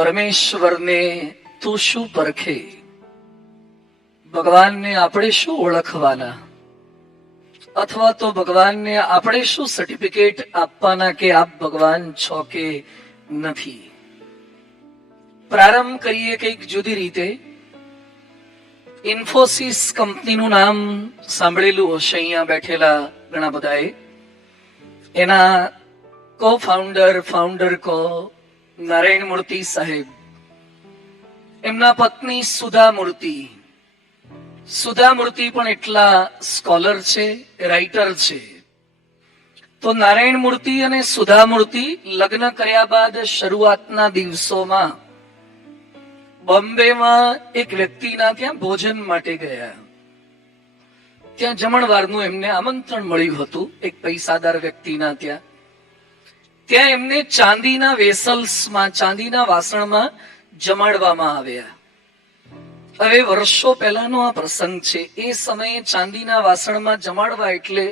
પરમેશ્વરને તું શું પરખે? ભગવાનને આપણે શું ઓળખવાના? અથવા તો ભગવાનને આપણે શું સર્ટિફિકેટ આપવાના કે આપ ભગવાન છો કે નથી? પ્રારંભ કરીએ કંઈક જુદી રીતે. ઇન્ફોસિસ કંપનીનું નામ સાંભળેલું હશે અહીંયા બેઠેલા ઘણા બધાએ. એના ફાઉન્ડર નારાયણ મૂર્તિ સાહેબ, એમના પત્ની સુધા મૂર્તિ પણ એટલા સ્કોલર છે, રાઇટર છે. તો નારાયણ મૂર્તિ અને સુધા મૂર્તિ લગ્ન કર્યા બાદ શરૂઆતના દિવસોમાં બોમ્બેમાં એક વ્યક્તિના ત્યાં ભોજન માટે ગયા. ત્યાં જમણવારનું એમને આમંત્રણ મળ્યું હતું એક પૈસાદાર વ્યક્તિના ત્યાં. ત્યાં એમને ચાંદીના વેસલ્સમાં, ચાંદીના વાસણમાં જમાડવામાં આવ્યા. હવે વર્ષો પહેલાનો આ પ્રસંગ છે. એ સમયે ચાંદીના વાસણમાં જમાડવા એટલે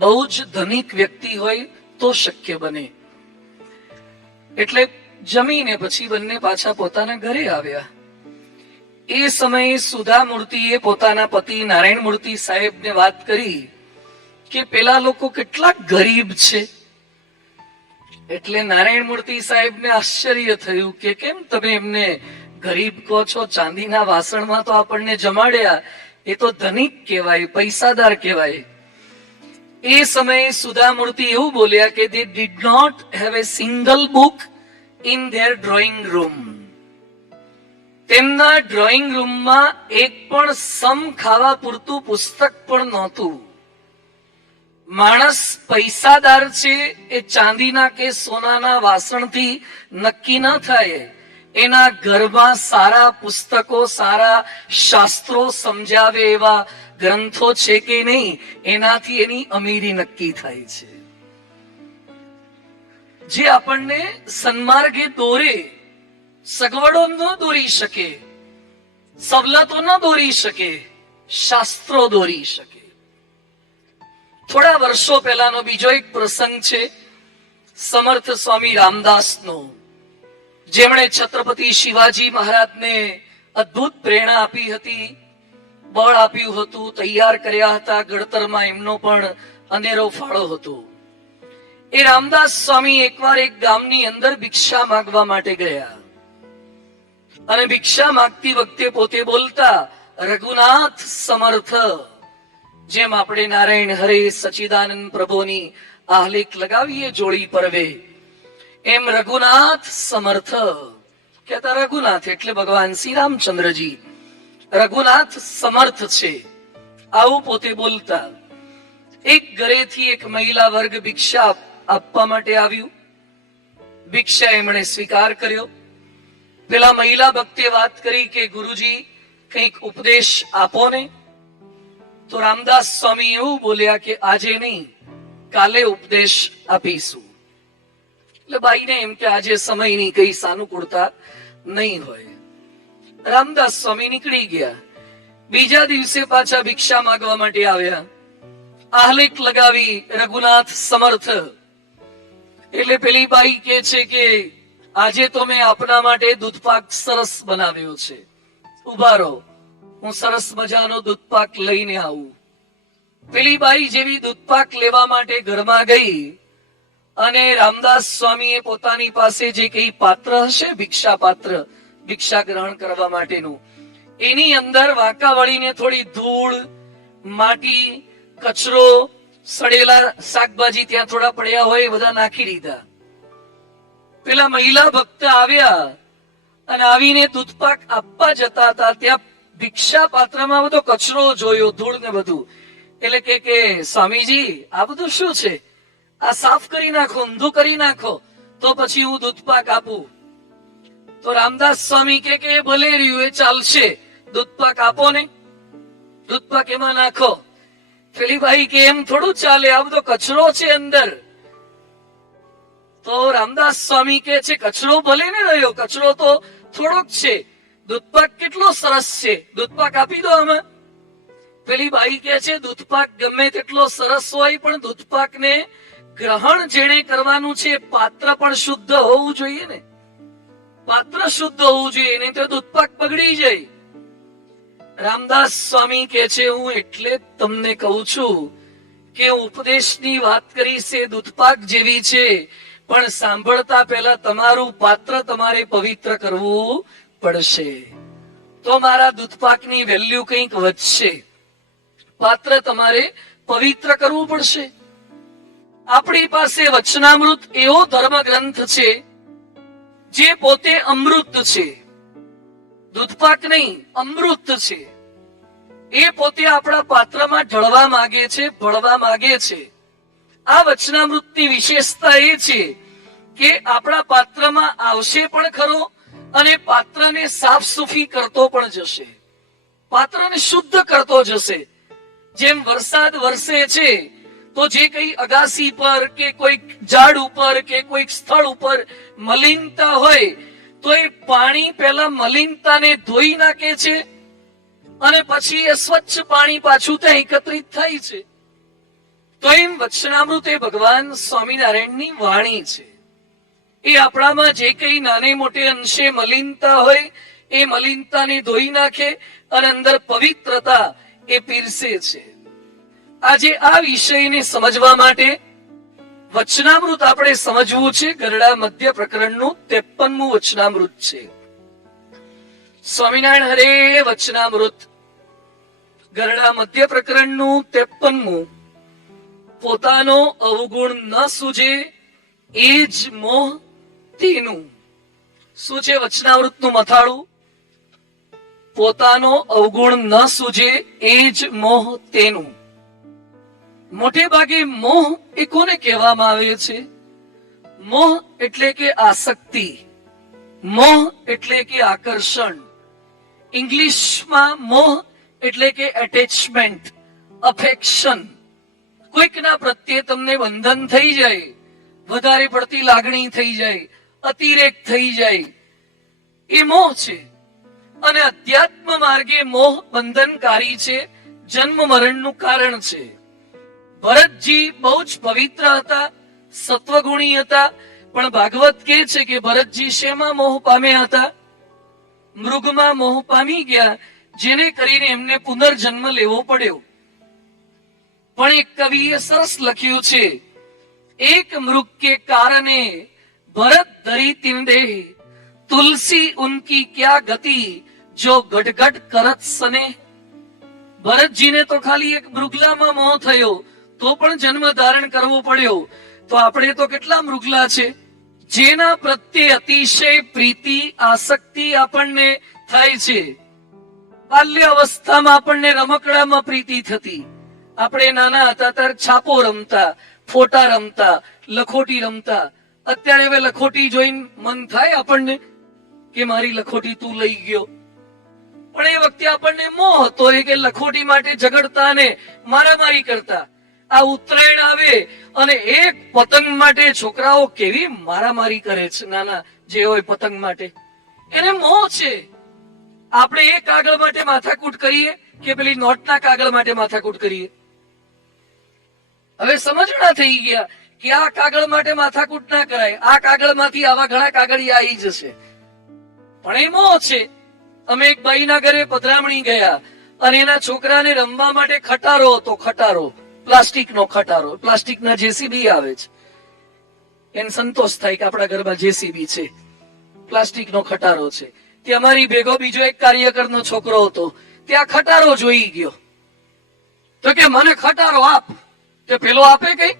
બહુ જ ધનિક વ્યક્તિ હોય તો શક્ય બને. એટલે જમીને પછી બંને પાછા પોતાના ઘરે આવ્યા. એ સમયે સુધા મૂર્તિએ પોતાના પતિ નારાયણ મૂર્તિ સાહેબને વાત કરી કે પેલા લોકો કેટલા ગરીબ છે. એટલે નારાયણ મૂર્તિ સાહેબને આશ્ચર્ય થયું કે કેમ તમે એમને ગરીબ કહો છો? ચાંદીના વાસણમાં તો આપણને જમાડ્યા, એ તો ધનિક કહેવાય, પૈસાદાર કહેવાય. એ સમયે સુધા મૂર્તિ એવું બોલ્યા કે they did not have a single book in their drawing room. તેમના ડ્રોઈંગ રૂમમાં એક પણ સમ ખાવા પૂરતું પુસ્તક પણ નહોતું. માણસ પૈસાદાર છે એ ચાંદીના કે સોનાના વાસણથી નક્કી ન થાય. એના ઘરમાં સારા પુસ્તકો, સારા શાસ્ત્રો સમજાવે એવા ગ્રંથો છે કે નહીં, એનાથી એની અમીરી નક્કી થાય છે. જે આપણને સન્માર્ગે દોરે, સગવડો ન દોરી શકે, સવલતો ન દોરી શકે, શાસ્ત્રો દોરી શકે. થોડા વર્ષો પહેલાનો બીજો એક પ્રસંગ છે સમર્થ સ્વામી રામદાસનો, જેમણે છત્રપતિ શિવાજી મહારાજને અદ્ભુત પ્રેરણા આપી હતી, બળ આપ્યું હતું, તૈયાર કર્યા હતા. ઘડતરમાં એમનો પણ અનેરો ફાળો હતો. એ રામદાસ સ્વામી એકવાર એક ગામની અંદર ભિક્ષા માંગવા માટે ગયા અને ભિક્ષા માંગતી વખતે પોતે બોલતા, રઘુનાથ સમર્થ. જેમ આપણે નારાયણ હરે સચિદાનંદ પ્રભુની આહલેખ લગાવીએ જોડી પરવે, એમ રઘુનાથ સમર્થ કહેતા. રઘુનાથ એટલે ભગવાન શ્રી રામચંદ્રજી, રઘુનાથ સમર્થ છે, આવું પોતે બોલતા. એક ઘરેથી એક મહિલા વર્ગ ભિક્ષા આપવા માટે આવ્યું. ભિક્ષા એમણે સ્વીકાર કર્યો. પેલા મહિલા ભક્તે વાત કરી કે ગુરુજી કંઈક ઉપદેશ આપો ને. તો રામદાસ સ્વામી એવું બોલ્યા કે આજે નહીં, કાલે ઉપદેશ આપીશું. એટલે બાઈને એમ કે આજે સમયની કઈ સાનુકૂળતા નહીં હોય. રામદાસ સ્વામી નીકળી ગયા. બીજા દિવસે પાછા ભિક્ષા માંગવા માટે આવ્યા. આહલેખ લગાવી રઘુનાથ સમર્થ. એટલે પેલી બાઈ કે છે કે આજે તો મેં આપના માટે દૂધપાક સરસ બનાવ્યો છે, ઉભા રહો, હું સરસ મજાનો દૂધપાક લઈને આવું. પેલી બાઈ જેવી દૂધપાક લેવા માટે ઘરમાં ગઈ અને રામદાસ સ્વામીએ પોતાની પાસે જે કઈ પાત્ર હશે, ભિક્ષા પાત્ર, ભિક્ષા ગ્રહણ કરવા માટેનું, એની અંદર વાંકા વળીને થોડી ધૂળ, માટી, કચરો, સડેલા શાકભાજી ત્યાં થોડા પડ્યા હોય એ બધા નાખી દીધા. પેલા મહિલા ભક્ત આવ્યા અને આવીને દૂધપાક આપવા જતા હતા, ત્યાં ભિક્ષા પાત્રમાં બધો કચરો જોયો, ધૂળ ને બધું. એટલે કે સ્વામીજી આ બધું શું છે? આ સાફ કરી નાખો, ઊંધું કરી નાખો, તો પછી હું દૂધપાક આપું. તો રામદાસ સ્વામી કે ભલે રહ્યું, એ ચાલશે, દૂધપાક આપો ને, દૂધપાક એમાં નાખો. પેલી ભાઈ કે એમ થોડું ચાલે, આ બધો કચરો છે અંદર. તો રામદાસ સ્વામી કે છે કચરો ભલે ને રહ્યો, કચરો તો થોડોક છે, દૂધપાક કેટલો સરસ છે, દૂધપાક આપી દો આમાં. પેલી બાઈ કે છે દૂધપાક ગમે તેટલો સરસ હોય પણ પાત્ર શુદ્ધ હોવું જોઈએ, નહીં તો દૂધપાક બગડી જાય. રામદાસ સ્વામી કહે છે, હું એટલે જ તમને કહું છું કે ઉપદેશની વાત કરી છે દૂધપાક જેવી છે, પણ સાંભળતા પહેલા તમારું પાત્ર તમારે પવિત્ર કરવું પડશે, તો મારા દૂધપાકની વેલ્યુ કંઈક વધશે. પાત્ર તમારે પવિત્ર કરવું પડશે. આપણી પાસે વચનામૃત એવો ધર્મ ગ્રંથ છે જે પોતે અમૃત છે, દૂધપાક નહીં, અમૃત છે. એ પોતે આપણા પાત્રમાં ઢળવા માંગે છે, ભળવા માંગે છે. આ વચનામૃતની વિશેષતા એ છે કે આપણા પાત્રમાં આવશે પણ ખરો અને પાત્રને સાફ સુફી કરતો પણ જશે, પાત્રને શુદ્ધ કરતો જશે. જેમ વરસાદ વરસે છે તો જે કઈ અગાસી પર કે કોઈક ઝાડ ઉપર કે કોઈક સ્થળ ઉપર મલિનતા હોય તો એ પાણી પહેલા મલિનતાને ધોઈ નાખે છે અને પછી એ સ્વચ્છ પાણી પાછું ત્યાં એકત્રિત થાય છે. તો એમ વચનામૃત એ ભગવાન સ્વામિનારાયણની વાણી છે. એ આપણામાં જે કઈ નાને મોટે અંશે મલિનતા હોય એ મલિનતાને ધોઈ નાખે અને અંદર પવિત્રતા એ પીરસે છે. આજે આ વિષયને સમજવા માટે વચનામૃત આપણે સમજવું છે. ગરડા મધ્ય પ્રકરણનું 53મું વચનામૃત છે. સ્વામિનારાયણ હરે વચનામૃત ગરડા મધ્ય પ્રકરણનું 53મું. પોતાનો અવગુણ ન સૂજે એ જ મોહ તેનું. શું છે વચનામૃતનું મથાળું? પોતાનો અવગુણ ન સૂજે એ જ મોહ તેનું. મોટે ભાગે મોહ એ કોને કહેવામાં આવે છે? મોહ એટલે કે આસક્તિ, મોહ એટલે કે આકર્ષણ. ઇંગ્લિશમાં મોહ એટલે કે એટેચમેન્ટ, અફેક્શન. કોઈકના પ્રત્યે તમને બંધન થઈ જાય, વધારે પડતી લાગણી થઈ જાય, અતિરેક થઈ જાય, એ મોહ છે. અને અધ્યાત્મ માર્ગે મોહ બંધનકારી છે, જન્મ મરણનું કારણ છે. ભરતજી બહુ જ પવિત્ર હતા, સત્વગુણી હતા, પણ ભાગવત કહે છે કે ભરતજી શેમાં મોહ પામ્યા હતા? મૃગમાં મોહ પામી ગયા, જેને કરીને એમને પુનર્જન્મ લેવો પડ્યો. પણ એક કવિએ સરસ લખ્યું છે, એક મૃગ કે કારણે ભરત ધરી તિંડે, તુલસી ઉનકી ક્યા ગતિ જો ગટગટ કરત સને. ભરતજીને તો ખાલી એક મૃગલામાં મોહ થયો તો પણ જન્મ ધારણ કરવો પડ્યો, તો આપણે તો કેટલા મૃગલા છે. જેના પ્રત્યે અતિશય પ્રીતિ આસક્તિ આપણને થાય છે. બાલ્ય અવસ્થામાં આપણને રમકડામાં પ્રીતિ થતી. આપણે નાના હતા ત્યારે છાપો રમતા, ફોટા રમતા, લખોટી રમતા. અત્યારે હવે લખોટી જોઈને મન થાય આપણને કે મારી લખોટી તું લઈ ગયો. પણ એ વખતે આપણને મોહ હતો કે લખોટી માટે ઝઘડતા ને મારામારી કરતા. આ ઉત્તરાયણ આવે અને એક પતંગ માટે છોકરાઓ કેવી મારામારી કરે છે, નાના જે હોય પતંગ માટે. એને મોહ છે. આપણે એ કાગળ માટે માથાકૂટ કરીએ કે પેલી નોટના કાગળ માટે માથાકૂટ કરીએ? હવે સમજણા થઈ ગયા કે આ કાગળ માટે માથાકૂટ ના કરાય, આ કાગળમાંથી આવા ઘણા કાગળિયા આવી જશે. પણ એ મોહ છે. અમે એક બાઈના ઘરે પધરામણી ગયા અને એના છોકરાને રમવા માટે ખટારો હતો, ખટારો, પ્લાસ્ટિકનો ખટારો. પ્લાસ્ટિકના જેસીબી આવે છે, એને સંતોષ થાય કે આપણા ઘરમાં જેસીબી છે, પ્લાસ્ટિકનો ખટારો છે. તે અમારી ભેગો બીજો એક કાર્યકરનો છોકરો હતો, ત્યાં ખટારો જોઈ ગયો તો કે મને ખટારો આપ. તે પેલો આપે કઈ?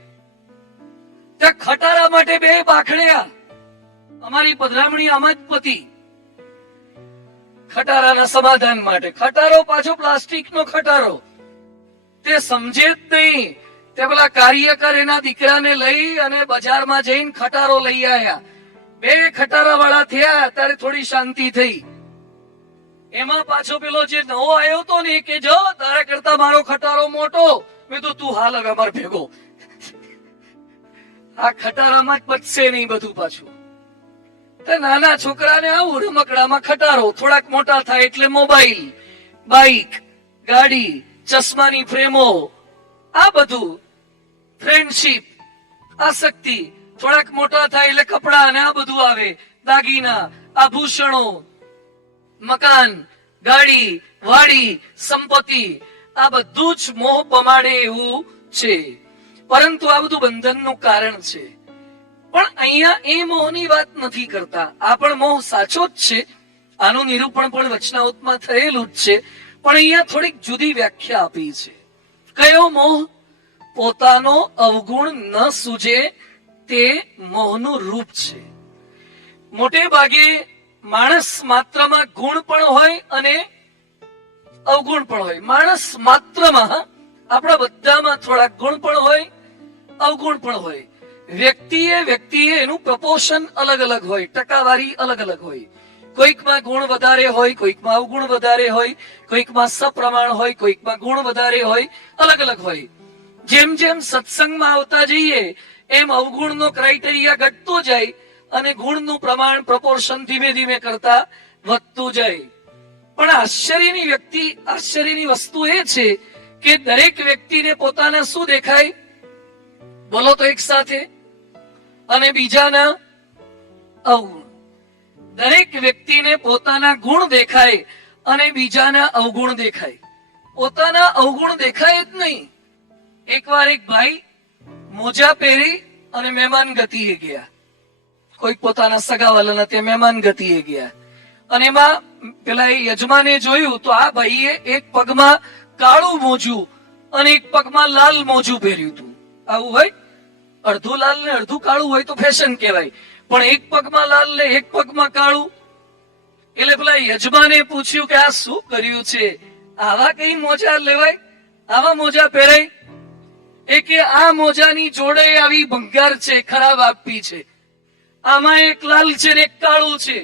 તે ખટારા માટે બે બાખડ્યા. અમારી પધરામણી આમ જ પતી. ખટારાના સમાધાન માટે ખટારો, પાછો પ્લાસ્ટિકનો ખટારો. તે સમજે જ નહીં. તે પેલા કાર્યકર એના દીકરાને લઈ અને બજારમાં જઈને ખટારો લઈ આવ્યા. બે ખટારા વાળા થયા ત્યારે થોડી શાંતિ થઈ. એમાં પાછો પેલો જે નવો આવ્યો હતો ને કે જો તારા કરતા મારો ખટારો મોટો. મેં તો તું હાલ હવે અમાર ભેગો. આ ખટારામાં જ પચશે નહીં બધું પાછું. નાના છોકરાને આવું રમકડામાં ખટારો, થોડાક મોટા થાય એટલે મોબાઈલ, બાઈક, ગાડી, ચશ્માની ફ્રેમો, આ બધું ફ્રેન્ડશીપ, આસક્તિ. થોડાક મોટા થાય એટલે કપડા અને આ બધું આવે, દાગીના, આભૂષણો, મકાન, ગાડી, વાડી, સંપત્તિ, આ બધું જ મોહ પમાડે એવું છે. પરંતુ આ બધું બંધનનું કારણ છે. પણ અહીંયા એ મોહની વાત નથી કરતા. આ પણ મોહ સાચો જ છે, આનું નિરૂપણ પણ વચનાવૃતમાં થયેલું જ છે, પણ અહીંયા થોડીક જુદી વ્યાખ્યા આપી છે. કયો મોહ? પોતાનો અવગુણ ન સૂજે તે મોહનું રૂપ છે. મોટે ભાગે માણસ માત્રમાં ગુણ પણ હોય અને અવગુણ પણ હોય. માણસ માત્રમાં, આપણા બધામાં થોડા ગુણ પણ હોય, અવગુણ પણ હોય. વ્યક્તિએ એનું પ્રપોર્શન અલગ અલગ હોય, ટકાવારી અલગ અલગ હોય. કોઈકમાં ગુણ વધારે હોય, કોઈકમાં અવગુણ વધારે હોય, કોઈકમાં સપ્રમાણ હોય, કોઈકમાં ગુણ વધારે હોય, અલગ અલગ હોય. જેમ જેમ સત્સંગમાં આવતા જઈએ એમ અવગુણનો ક્રાઇટેરિયા ઘટતો જાય અને ગુણનું પ્રમાણ, પ્રપોર્શન ધીમે ધીમે કરતા વધતું જાય. પણ આશ્ચર્યની વસ્તુ એ છે કે દરેક વ્યક્તિને પોતાના શું દેખાય? બોલો તો એક સાથે. અને બીજાના અવગુણ. દરેક વ્યક્તિને પોતાના ગુણ દેખાય અને બીજાના અવગુણ દેખાય. પોતાના અવગુણ દેખાય જ નહીં. એકવાર એક ભાઈ મોજા પહેરી અને મહેમાન ગતિએ ગયા. કોઈ પોતાના સગાવાલાના ત્યાં મહેમાન ગતિએ ગયા અને એમાં પેલા યજમાને જોયું તો આ ભાઈએ એક પગમાં કાળું મોજું અને એક પગમાં લાલ મોજું પહેર્યું હતું. આવું હોય, અડધું લાલ ને અડધું કાળું હોય તો ફેશન કહેવાય, પણ એક પગમાં લાલ ને એક પગમાં કાળું. એટલે પેલા યજમાને પૂછ્યું કે આ શું કર્યું છે? આવા કઈ મોજા લેવાય? આવા મોજા પહેરાય? એ કે આ મોજાની જોડે આવી ભંગાર છે, ખરાબ આપી છે. આમાં એક લાલ છે ને એક કાળું છે.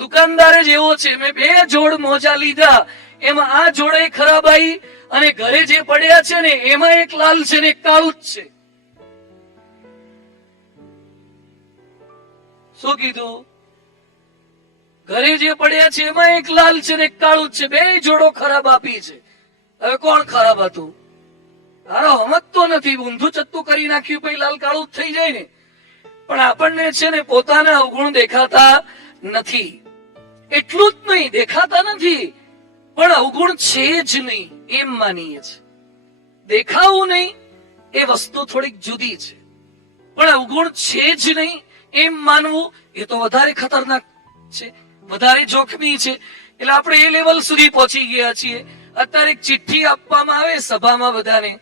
દુકાનદારે જ એવો છે, મેં 2 જોડ મોજા લીધા, એમાં આ જોડે ખરાબ આવી અને ઘરે જે પડ્યા છે ને એમાં એક લાલ છે ને એક કાળું જ છે. શું કીધું? ઘરે જે પડ્યા છે એમાં એક લાલ છે ને એક કાળું જ છે. 2 જોડો ખરાબ આપી છે. હવે કોણ ખરાબ હતું? હારો સમજતો નથી, ઊંધું ચત્તું કરી નાખ્યું, પછી લાલ કાળું જ થઈ જાય ને. પણ આપણને છે ને પોતાના અવગુણ દેખાતા નથી. એટલું જ નહીં, દેખાતા નથી પણ અવગુણ છે જ નહીં એમ માનીએ છીએ. દેખાવું નહીં એ વસ્તુ થોડીક જુદી છે, પણ અવગુણ છે જ નહીં એમ માનવું એ તો વધારે ખતરનાક છે, વધારે જોખમી છે. એટલે આપણે એ લેવલ સુધી પહોંચી ગયા છીએ. અત્યારે એક ચિઠ્ઠી આપવામાં આવે સભામાં બધાને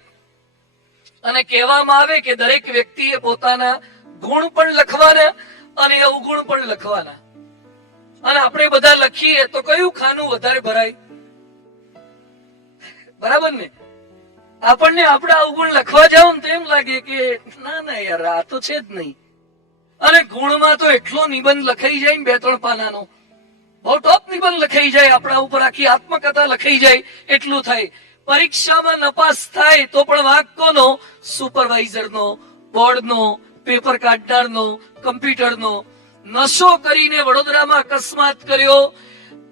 અને કહેવામાં આવે કે દરેક વ્યક્તિએ પોતાના ગુણ પણ લખવાના અને અવગુણ પણ લખવાના. અને આપણે બધા લખીએ તો કયું ખાનું વધારે ભરાય? બરાબર ને? આપણને આપણા અવગુણ લખવા જાવ ને તો એમ લાગે કે ના ના યાર, આ તો છે જ નહીં. અને ગુણમાં તો એટલો નિબંધ લખાઈ જાય ને 2-3 પાનાનો, બહુ ટોપ નિબંધ લખાઈ જાય, આપણા ઉપર આખી આત્મકથા લખાઈ જાય એટલું થાય. પરીક્ષામાં નપાસ થાય તો પણ વાંક કોનો? સુપરવાઇઝરનો, બોર્ડનો, પેપર કાઢનારનો, કમ્પ્યુટરનો. નશો કરીને વડોદરામાં અકસ્માત કર્યો,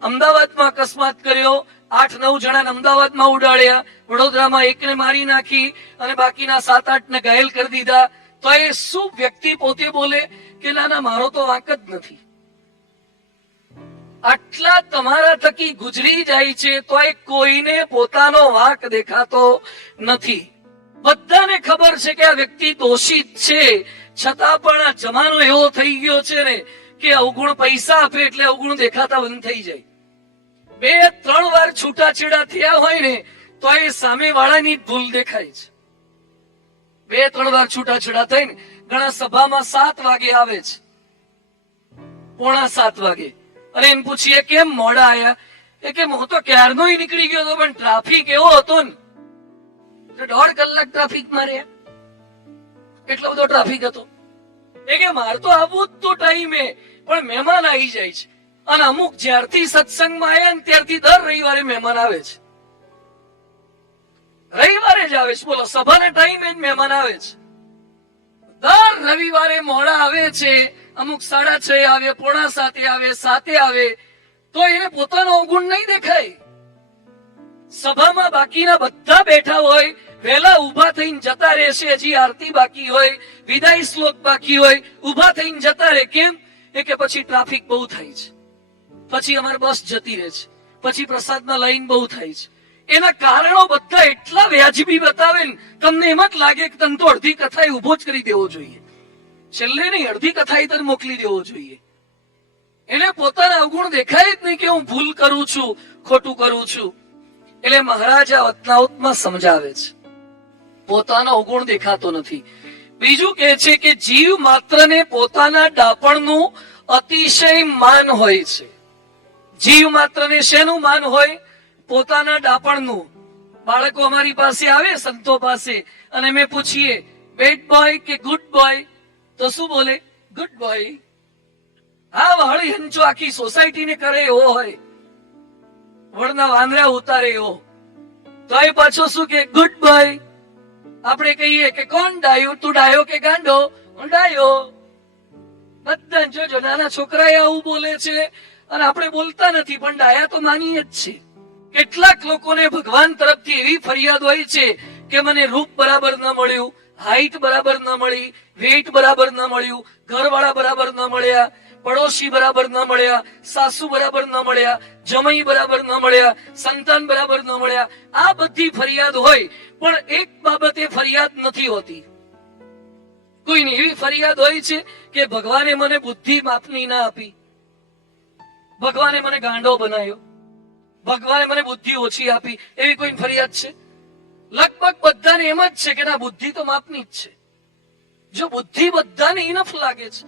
અમદાવાદમાં અકસ્માત કર્યો, 8-9 જણાને અમદાવાદમાં ઉડાડ્યા, વડોદરામાં એકને મારી નાખી અને બાકીના 7-8 ને ઘાયલ કરી દીધા. તો એ શું વ્યક્તિ પોતે બોલે કે ના ના મારો તો વાંક જ નથી? આટલા તમારા થકી ગુજરી જાય છે તો એ કોઈને પોતાનો વાંક દેખાતો નથી. બધાને ખબર છે કે આ વ્યક્તિ દોષિત છે, છતાં પણ આ જમાનો એવો થઈ ગયો છે ને કે અવગુણ પૈસા આપે એટલે અવગુણ દેખાતા બંધ થઈ જાય. 2-3 વાર છૂટાછેડા થયા હોય ને તો એ સામે વાળાની ભૂલ દેખાય છે. 2-3 વાર છૂટાછેડા થઈને ઘણા સભામાં 7 વાગે આવે છે, 6:45 વાગે, અને એમ પૂછીએ કેમ મોડા આયા? એ કે હું તો ક્યારનો નીકળી ગયો હતો, પણ ટ્રાફિક એવો હતો ને 1.5 કલાક ટ્રાફિકમાં રહ્યા. એટલો બધો ટ્રાફિક હતો. એ કે મારે તો આવવું જ તો ટાઈમે, પણ મહેમાન આવી જાય છે. અને અમુક જ્યારથી સત્સંગમાં આવ્યા ને ત્યારથી દર રવિવારે મહેમાન આવે છે. રવિવારે જ આવે છે, બોલો, સભાના ટાઈમે જ મહેમાન આવે છે. દર રવિવારે મોડા આવે છે. અમુક 6:30 આવે, 6:45 આવે, 7 આવે, તો એને પોતાનો અવગુણ નહીં દેખાય. સભામાં બાકીના બધા બેઠા હોય, વહેલા ઉભા થઈને જતા રહેશે, હજી આરતી બાકી હોય, વિદાય શ્લોક બાકી હોય, ઉભા થઈને જતા રહે. કેમ? એ કે પછી ટ્રાફિક બહુ થાય છે. પછી અમારી બસ જતી રહે છે, પછી પ્રસાદમાં લાઈન બહુ થાય છે. એના કારણો બધા એટલા વ્યાજબી બતાવે ને તમને એમ જ લાગે કે તને તો અડધી કથા ઉભો જ કરી દેવો જોઈએ, છેલ્લે નહીં અડધી કથા તને મોકલી દેવો જોઈએ. એને પોતાના અવગુણ દેખાય જ નહીં કે હું ભૂલ કરું છું, ખોટું કરું છું. એટલે મહારાજા વતનાવતમાં સમજાવે છે પોતાનો અવગુણ દેખાતો નથી. બીજું કહે છે કે જીવ માત્રને પોતાના ડાપણનું અતિશય માન હોય છે. જીવ માત્રને શેનું માન હોય? પોતાના ડાપણનું. બાળકો અમારી પાસે આવે સંતો પાસે અને મેં પૂછીએ બેડ બોય કે ગુડ બોય, તો શું બોલે? Good boy. હા, વહળી હંચો આખી સોસાયટીને કરે એવો હોય, વળના વાંદરા ઉતારે એવો, તો એ પાછો શું કે? Good boy. આપણે કહીએ કે કોણ ડાયો? તું ડાયો કે ગાંડો? હું ડાયો. બધા જોજો નાના છોકરા આવું બોલે છે અને આપણે બોલતા નથી, પણ ડાયા તો માનીએ જ છે. કેટલાક લોકોને ભગવાન તરફથી એવી ફરિયાદ હોય છે કે મને રૂપ બરાબર ન મળ્યું, હાઈટ બરાબર ન મળી, વેઇટ બરાબર ન મળ્યું, ઘરવાળા બરાબર ન મળ્યા, પડોશી બરાબર ન મળ્યા, સાસુ બરાબર ન મળ્યા, જમાઈ બરાબર ન મળ્યા, સંતાન બરાબર ન મળ્યા. આ બધી ફરિયાદ હોય, પણ એક બાબતે ફરિયાદ નથી હોતી. કોઈની એવી ફરિયાદ હોય છે કે ભગવાને મને બુદ્ધિ માપની ના આપી, ભગવાને મને ગાંડો બનાવ્યો, ભગવાને મને બુદ્ધિ ઓછી આપી. એવી કોઈ ફરિયાદ છે? લગભગ બધાને એમ જ છે કે ના, બુદ્ધિ તો માપની જ છે. જો બુદ્ધિ બધાને ઇનફ લાગે છે,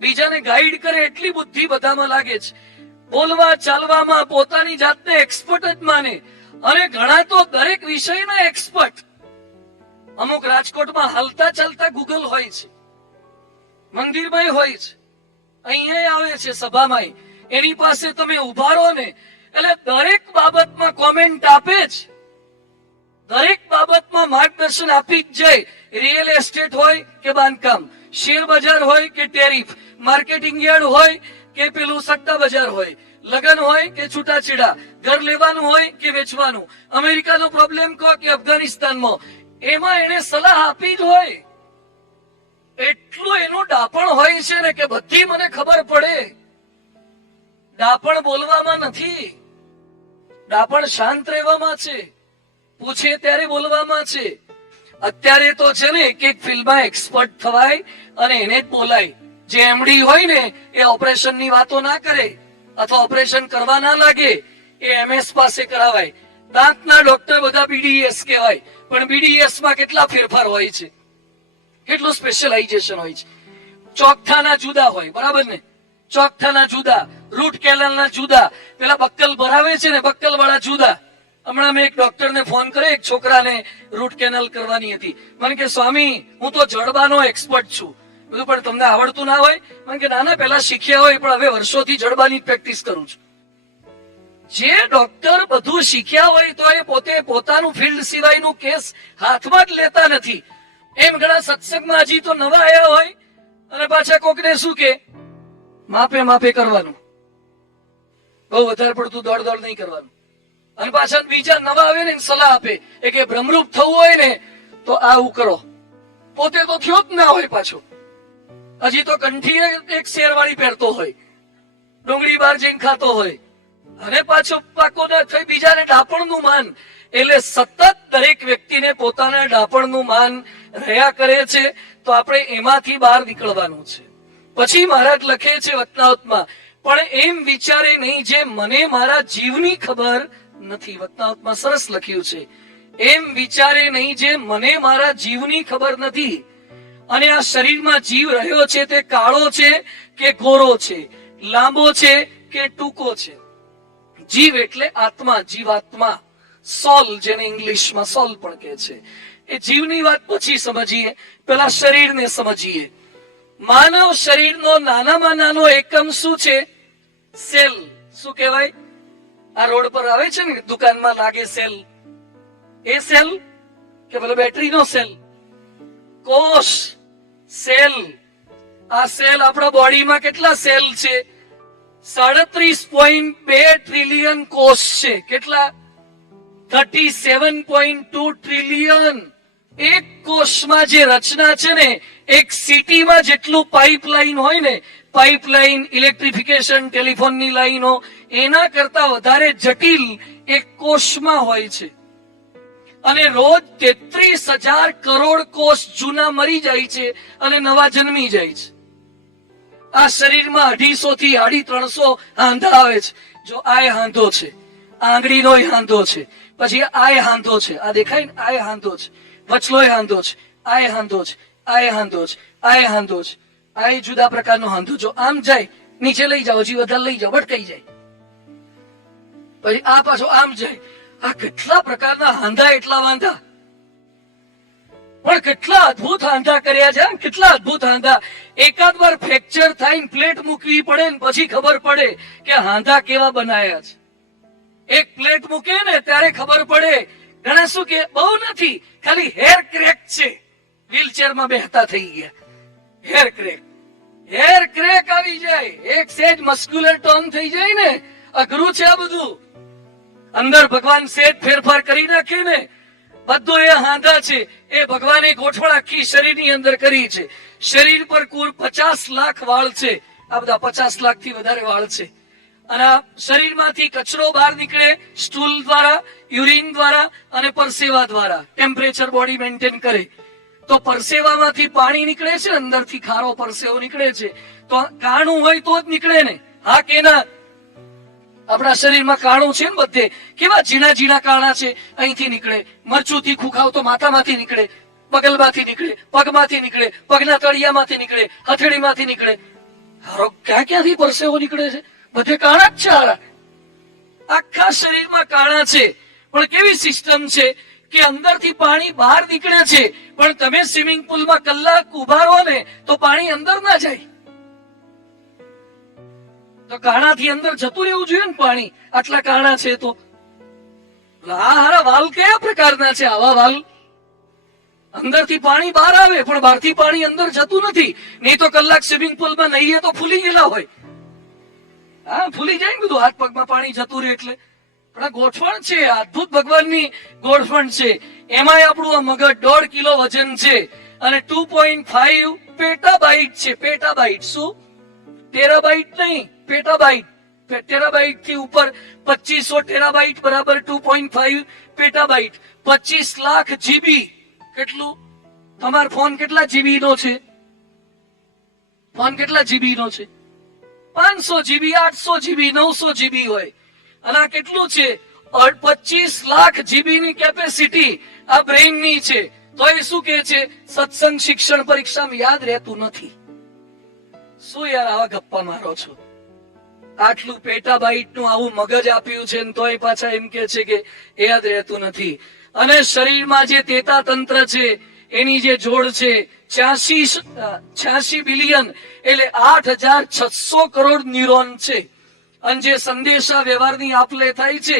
બીજાને ગાઈડ કરે એટલી બુદ્ધિ બધામાં લાગે છે, બોલવા ચાલવામાં પોતાની જાતને એક્સપર્ટ જ માને, અને ઘણા તો દરેક વિષયના એક્સપર્ટ. અમુક રાજકોટમાં હાલતા ચાલતા ગૂગલ હોય છે, મંદિરમાં હોય છે, અહીંયા આવે છે સભામાં, એની પાસે તમે ઉભા રહો ને એટલે દરેક બાબતમાં કોમેન્ટ આપે જ, દરેક બાબતમાં માર્ગદર્શન આપી જ જાય. રિયલ એસ્ટેટ હોય કે બાંધકામ, શેર બજાર હોય કે ટેરિફ, માર્કેટિંગ યાર્ડ હોય કે પેલું સટ્ટા બજાર હોય, લગ્ન હોય કે છૂટાછેડા, ઘર લેવાનું હોય કે વેચવાનું, અમેરિકાનો પ્રોબ્લેમ કહો કે અફઘાનિસ્તાનમાં, એમાં એને સલાહ આપી જ હોય. એટલું એનું ડાપણ હોય છે ને કે બધી મને ખબર પડે. ડાપણ બોલવામાં નથી, ડાપણ શાંત રહેવામાં છે, પૂછે ત્યારે બોલવામાં છે. અત્યારે તો છે ને એક એક ફિલ્ડમાં એક્સપર્ટ થવાય અને એને જ બોલાય. જે એમડી હોય ને એ ઓપરેશનની વાતો ના કરે અથવા ઓપરેશન કરવા ના લાગે, એ એમએસ પાસે કરાવાય. દાંતના ડોક્ટર બધા બીડીએસ કહેવાય, પણ બીડીએસ માં કેટલા ફેરફાર હોય છે, કેટલું સ્પેશિયલાઇઝેશન હોય છે. ચોકઠાના જુદા હોય, બરાબર ને? ચોકઠાના જુદા, રૂટ કેનાલના જુદા, પેલા બક્કલ ભરાવે છે ને બક્કલ વાળા જુદા. હમણાં મેં એક ડોક્ટરને ફોન કર્યો, એક છોકરાને રૂટ કેનાલ કરવાની હતી. મને કે સ્વામી હું તો જડબાનો એક્સપર્ટ છું. બધું પણ તમને આવડતું ના હોય? મને કે ના ના, પેલા શીખ્યા હોય, પણ હવે વર્ષોથી જડબાની પ્રેક્ટિસ કરું છું. જે ડોક્ટર બધું શીખ્યા હોય તો એ પોતે પોતાનું ફિલ્ડ સિવાયનું કેસ હાથમાં જ લેતા નથી. એમ ઘણા સત્સંગમાં હજી તો નવા આવ્યા હોય અને પાછા કોકને શું કે માપે માપે કરવાનું, બહુ વધારે પડતું દોડ દોડ નહીં કરવાનું. અને પાછા બીજા નવા આવે ને સલાહ આપે એ કે ભ્રમરૂપ થવું હોય ને તો આવું કરો, પોતે તો થયો જ ના હોય. પાછો હજી તો કંઠી એક શેરવાળી પહેરતો હોય, ડુંગળી બહાર જઈને ખાતો હોય, અને પાછો પાકો ના થઈ બીજાને ડાપણનું માન. એટલે સતત દરેક વ્યક્તિને પોતાના ડાપણનું માન રહ્યા કરે છે, તો આપણે એમાંથી બહાર નીકળવાનું છે. પછી મહારાજ લખે છે વતનાવતમાં, પણ એમ વિચારે નહીં જે મને મારા જીવની ખબર નથી. વતનાવતમાં સરસ લખ્યું છે, એમ વિચારે નહીં જે મને મારા જીવની ખબર નથી. અને આ શરીરમાં જીવ રહ્યો છે તે કાળો છે કે ગોરો છે, લાંબો છે કે ટૂંકો છે. જીવ એટલે આત્મા, જીવાત્મા, સોલ, જેને ઇંગ્લિશમાં સોલ પણ કહે છે. એ જીવની વાત પછી સમજીએ, પેલા શરીરને સમજીએ. માનવ શરીરનો નાનામાં નાનો એકમ શું છે? સેલ. શું કહેવાય? આ રોડ પર આવે છે ને દુકાનમાં લાગે સેલ, એ સેલ કે પેલો બેટરીનો સેલ? કોષ, સેલ. આ સેલ આપણા બોડીમાં કેટલા સેલ છે? 37.2 ટ્રિલિયન કોષ છે. કેટલા? 37.2 ટ્રિલિયન. એક કોષમાં જે રચના છે ને, એક સિટીમાં જેટલું પાઇપલાઇન હોય ને પાઇપલાઇન, ઇલેક્ટ્રિફિકેશન, ટેલિફોનની લાઈનો એના કરતા વધારે જટિલ એક કોષમાં હોય છે. અને રોજ 33,000 કરોડ કોષ જૂના મરી જાય છે અને નવા જન્મી જાય છે. આ શરીરમાં 250 થી 350 હાંધા આવે છે. જો આ હાંધો છે, આંગળીનો હાંધો છે, પછી આ હાંધો છે, આ દેખાય ને, આ હાંધો છે, વચલો હાંધો છે, આ હાંધો છે, આ હાંધો છે, આ હાંધો છે, આ જુદા પ્રકારનો હાંધો. જો આમ જાય, નીચે લઈ જાઓ, હજી વધારે લઈ જાઓ, ભટકાઈ જાય. પછી આ પાછો આમ જાય. આ કેટલા પ્રકારના હાંધા, એટલા વાંધા, પણ કેટલા અદભુત હાંધા કર્યા છે, કેટલા અદભુત હાંધા. એકાદ વાર ફ્રેક્ચર થાય, પ્લેટ મૂકવી પડે ને પછી ખબર પડે કે હાંધા કેવા બનાયા છે. એક પ્લેટ મૂકે ને ત્યારે ખબર પડે. ઘણા શું કે બહુ નથી, ખાલી હેર ક્રેક છે, વ્હીલચેરમાં બેહતા થઈ ગયા. હેર ક્રેક, હેર ક્રેક આવી જાય, એક સેજ મસ્ક્યુલર ટોન થઈ જાય ને, અઘરું છે આ બધું. અંદર ભગવાન સેજ ફેરફાર કરી નાખે ને, બધું એ હાંધા છે. એ ભગવાને ગોઠવણ આખી શરીરની અંદર કરી છે. શરીર પર કુલ 50 લાખ વાળ છે. આ બધા 50 લાખ થી વધારે વાળ છે. અને આ શરીરમાંથી કચરો બહાર નીકળે સ્ટૂલ દ્વારા, યુરિન દ્વારા અને પરસેવા દ્વારા. ટેમ્પરેચર બોડી મેન્ટેન કરે. તો પરસેવામાંથી પાણી નીકળે છે, અંદરથી ખારો પરસેવો નીકળે છે. તો કાણું હોય તો જ નીકળે ને, હા કે ના? આપણા શરીરમાં કાણું છે ને, બધે કેવા ઝીણા ઝીણા કાણા છે. અહીંથી નીકળે. મરચું તીખું ખાવ તો માથામાંથી નીકળે, બગલમાંથી નીકળે, પગમાંથી નીકળે, પગના તળિયામાંથી નીકળે, હથેળીમાંથી નીકળે. હારો ક્યાં ક્યાંથી પરસેવો નીકળે છે? બધે કાણા જ છે. આખા શરીરમાં કાણા છે. પણ કેવી સિસ્ટમ છે કે અંદરથી પાણી બહાર નીકળે છે, પણ તમે સ્વિમિંગ પુલમાં કલાક ઉભા રહો ને તો પાણી અંદર ના જાય. તો કાણાથી અંદર જતું રહેવું જોઈએ ને પાણી. આટલા કાણા છે તો હારા વાલ કયા પ્રકારના છે? આવા વાલ અંદરથી પાણી બહાર આવે, પણ બહારથી પાણી અંદર જતું નથી. નહીં તો કલાક સ્વિમિંગ પુલમાં નહીએ તો ફૂલી ગયેલા હોય. હા, ફૂલી જાય ને બધું, હાથ પગમાં પાણી જતું રહે એટલે. પણ આ ગોઠવણ છે, અદભુત ભગવાનની ગોઠવણ છે. એમાંય આપણું આ મગજ 1.5 કિલો વજન છે અને 2.5 પેટાબાઇટ છે. પેટાબાઇટ શું? ટેરાબાઇટ નહીં, પેટાબાઇટ. ટેરાબાઇટ થી ઉપર 2500 ટેરાબાઇટ બરાબર 2.5 પેટાબાઇટ. 25 લાખ જીબી. કેટલું? તમારો ફોન કેટલા જીબી નો છે? ફોન કેટલા જીબી નો છે? 500 જીબી, 800 જીબી, 900 જીબી હોય. અને આ કેટલું છે? 25 લાખ જીબી ની કેપેસિટી આ બ્રેઇન ની છે. તો એ શું કે છે? સત્સંગ, શિક્ષણ, પરીક્ષામાં યાદ રહેતું નથી. શું યાર આવા ગપ્પા મારો છો? આટલું પેટાબાઇટ નું આવું મગજ આપ્યું છે ને તોય પાછા એમ કે છે કે યાદ રહેતું નથી. અને શરીરમાં જે ચેતા તંત્ર છે એની જે જોડ છે 86 બિલિયન એટલે 8,600 કરોડ ન્યુરોન છે. અને જે સંદેશા વ્યવહારની આપલે થાય છે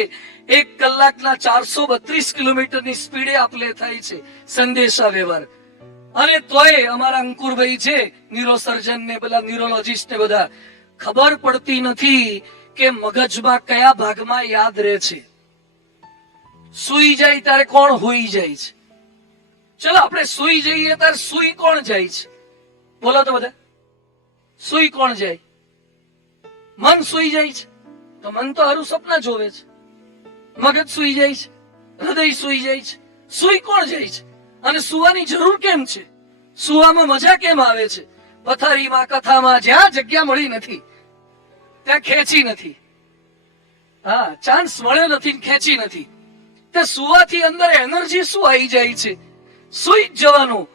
1 કલાકના 432 કિલોમીટરની સ્પીડે આપલે થાય છે સંદેશા વ્યવહાર. અને તોય અમારા અંકુરભાઈ છે ન્યુરોસર્જન ને બધા ન્યુરોલોજીસ્ટ ને બધા ખબર પડતી નથી કે મગજમાં કયા ભાગમાં યાદ રહે છે. સુઈ જાય ત્યારે કોણ હોઈ જાય છે? ચલો આપણે સુઈ જઈએ ત્યારે સુઈ કોણ જાય છે? બોલો તો બધા. સુઈ કોણ જાય? મન સુઈ જાય છે. તો મન તો હારું સપના જોવે છે. મગજ સુઈ જાય છે, હૃદય સુઈ જાય છે. સુઈ કોણ જાય છે? અને સુવાની જરૂર કેમ છે? સુવામાં મજા કેમ આવે છે? પથારીમાં, કથામાં, જ્યાં જગ્યા મળી નથી ત્યાં ખેંચી નથી. હા, ચાન્સ મળ્યો નથી, ખેંચી નથી. તે સુવાથી અંદર એનર્જી શું આવી જાય છે? સુઈ જ જવાનું.